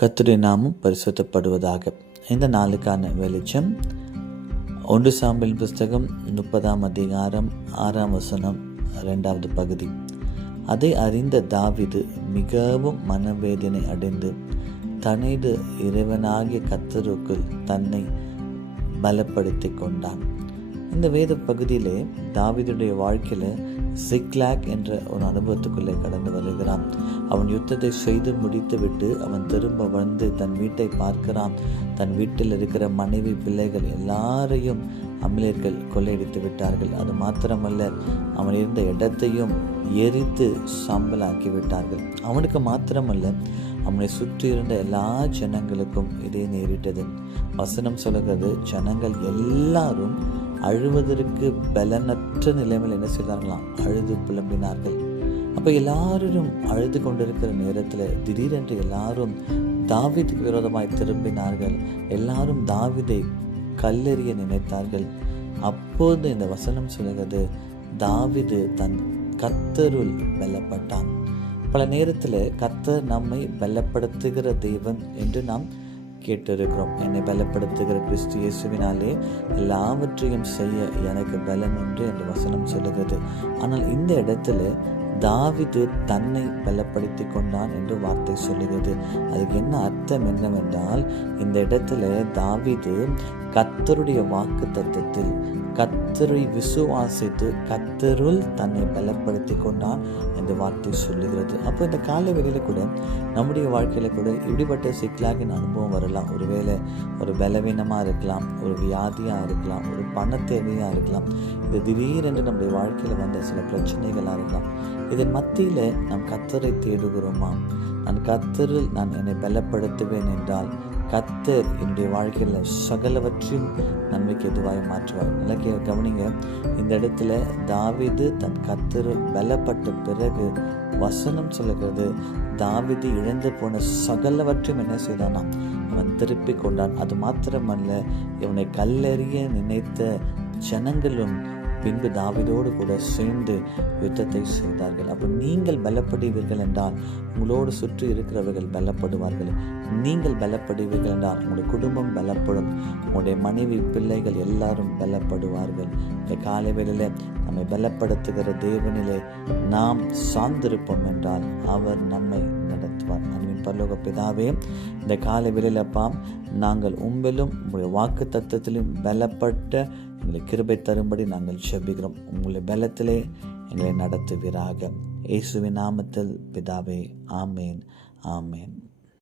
கர்த்தருடைய நாமம் பரிசுத்தப்படுவதாக. இந்த நாளுக்கான வெளிச்சம் 1 சாமுவேல் புஸ்தகம் 30 அதிகாரம் 6 2வது பகுதி. அதை அறிந்த தாவீது மிகவும் மனவேதனை அடைந்து தனது இறைவனாகிய கர்த்தருக்குள் தன்னை பலப்படுத்தி கொண்டான். இந்த வேத பகுதியிலே தாவீதுடைய வாழ்க்கையில சிக்லாக் என்ற ஒரு அனுபவத்துக்குள்ளே கடந்து வருகிறான். அவன் யுத்தத்தை செய்து முடித்து விட்டு அவன் திரும்ப வந்து தன் வீட்டை பார்க்கிறான். தன் வீட்டில் இருக்கிற மனைவி பிள்ளைகள் எல்லாரையும் அமலேயர்கள் கொள்ளையடித்து விட்டார்கள். அது மாத்திரமல்ல, அவன் இருந்த இடத்தையும் எரித்து சாம்பலாக்கி விட்டார்கள். அவனுக்கு மாத்திரமல்ல, அவனை சுற்றி இருந்த எல்லா ஜனங்களுக்கும் இதே நேரிட்டது. வசனம் சொல்லுகிறது, ஜனங்கள் எல்லாரும் அழுவதற்கு பலனற்ற நிலைமையில் என்ன செய்தார்களாம்? அழுது புலம்பினார்கள். அப்போ எல்லாரும் அழுது கொண்டிருக்கிற நேரத்தில் திடீரென்று எல்லாரும் தாவீதுக்கு விரோதமாய் திரும்பினார்கள். எல்லாரும் தாவீதை கல்லெறிய நினைத்தார்கள். அப்போது இந்த வசனம் சொல்லுகிறது, தாவீது தன் கர்த்தருள் பலப்பட்டான். பல நேரத்தில் கர்த்தர் நம்மை பலப்படுத்துகிற தெய்வன் என்று நாம் கேட்டிருக்கிறோம். என்னை பலப்படுத்துகிற கிறிஸ்து இயேசுவினாலே எல்லாவற்றையும் செய்ய எனக்கு பலன் உண்டு என்று வசனம் சொல்லுகிறது. ஆனால் இந்த இடத்துல தாவீது தன்னை பலப்படுத்தி கொண்டான் என்று வார்த்தை சொல்லுகிறது. அதுக்கு என்ன அர்த்தம் என்னவென்றால், இந்த இடத்துல தாவீது கர்த்தருடைய வாக்கு தத்தத்தில் கர்த்தரை விசுவாசித்து கர்த்தருள் தன்னை பலப்படுத்தி கொண்டான் என்று வார்த்தை சொல்லுகிறது. அப்போ இந்த கால வேளையில கூட நம்முடைய வாழ்க்கையில கூட இப்படிப்பட்ட சிக்கலாகின் அனுபவம் வரலாம். ஒருவேளை ஒரு பலவீனமாக இருக்கலாம், ஒரு வியாதியாக இருக்கலாம், ஒரு பண தேவையாக இருக்கலாம். இது திடீரென்று நம்முடைய வாழ்க்கையில் வந்த சில பிரச்சனைகளாக இருக்கலாம். இதன் மத்தியில் நாம் கர்த்தரை தேடுகிறோமா? நான் கர்த்தரில் நான் என்னை பலப்படுத்துவேன் என்றால் கர்த்தர் என்னுடைய வாழ்க்கையில் சகலவற்றையும் நன்மைக்கு எதுவாக மாற்றுவார். நல்லா கவனிங்க. இந்த இடத்துல தாவீது தன் கர்த்தரில் பலப்பட்ட பிறகு வசனம் சொல்லுகிறது, தாவீது இழந்து போன சகலவற்றையும் என்ன செய்தானா? அவன் திருப்பி கொண்டான். அது மாத்திரமல்ல, இவனை கல்லெறிய நினைத்த ஜனங்களும் பின்பு தாவீதோடு கூட சேர்ந்து யுத்தத்தை செய்தார்கள். அப்போ நீங்கள் பலப்படுவீர்கள் என்றால் உங்களோடு சுற்றி இருக்கிறவர்கள் பலப்படுவார்கள். நீங்கள் பலப்படுவீர்கள் என்றால் உங்களுடைய குடும்பம் பலப்படும். உங்களுடைய மனைவி பிள்ளைகள் எல்லாரும் பலப்படுவார்கள். இந்த காலை வேளையில நம்மை பலப்படுத்துகிற தேவனிலே நாம் சார்ந்திருப்போம் என்றால் அவர் நம்மை நடத்துவார். அன்பின் பரலோக பிதாவே, இந்த காலை வேளையிலப்பா நாங்கள் உங்களிலும் உங்களுடைய வாக்கு தத்தத்திலும் பலப்பட்ட எங்களை கிருபை தரும்படி நாங்கள் ஜெபிக்கிறோம். உங்களுடைய பலத்திலே எங்களை நடத்துவீராக. இயேசுவின் நாமத்தில் பிதாவே, ஆமேன், ஆமேன்.